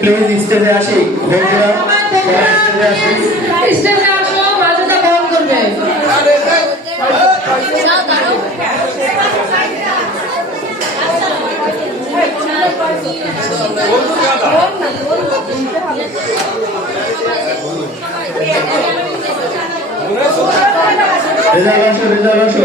Please স্টেজে আসি। বন্ধুরা হ্যাঁ, স্টেজে আসি। আসো বাজুটা আসো।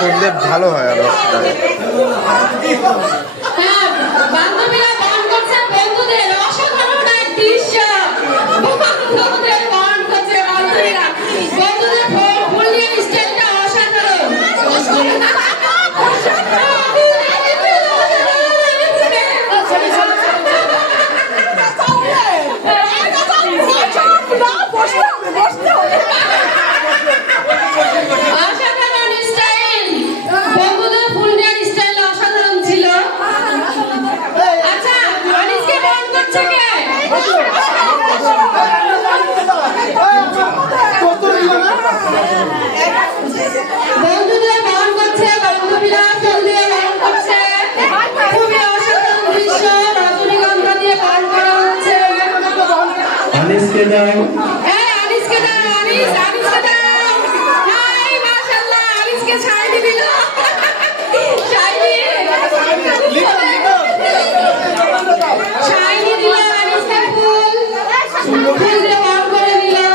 করলে ভালো হয় আরও। দাও হ্যাঁ আনিসকে দাও আনিস আনিসকে দাও হাই মাশাআল্লাহ আনিসকে ছাই দিয়ে দিল ছাই দিয়ে ছাই দিয়ে দিল আনিসকে ফুল ফুল দিয়ে বাম করে দিল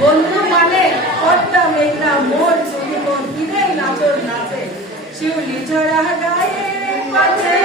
বন্ধু মানে কর্তা মেঘনা মোর জীবন মন কিনে নাচর নাচে। শিউলি ছড়া গায়ে পাচে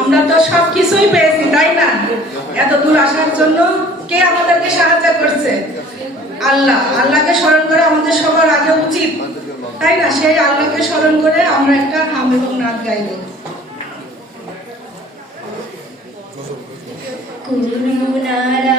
আমরা তো সব পেয়েছি তাই না? এত দূর আসার জন্য কে আমাদেরকে সাহায্য করছে? আল্লাহ। আল্লাহকে স্মরণ করে আমাদের সবার আগে উচিত। তাই না? সেই আল্লাহকে স্মরণ করে আমরা একটা হাম এবং নাচ গাইব। করুণারা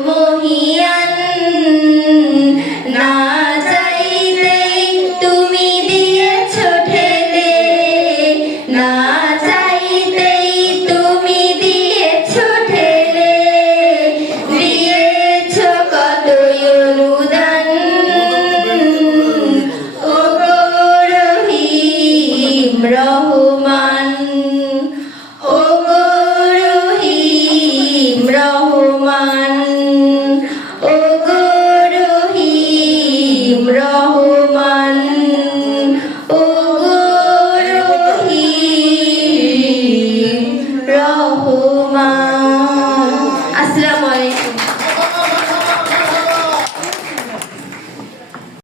মোহিয়া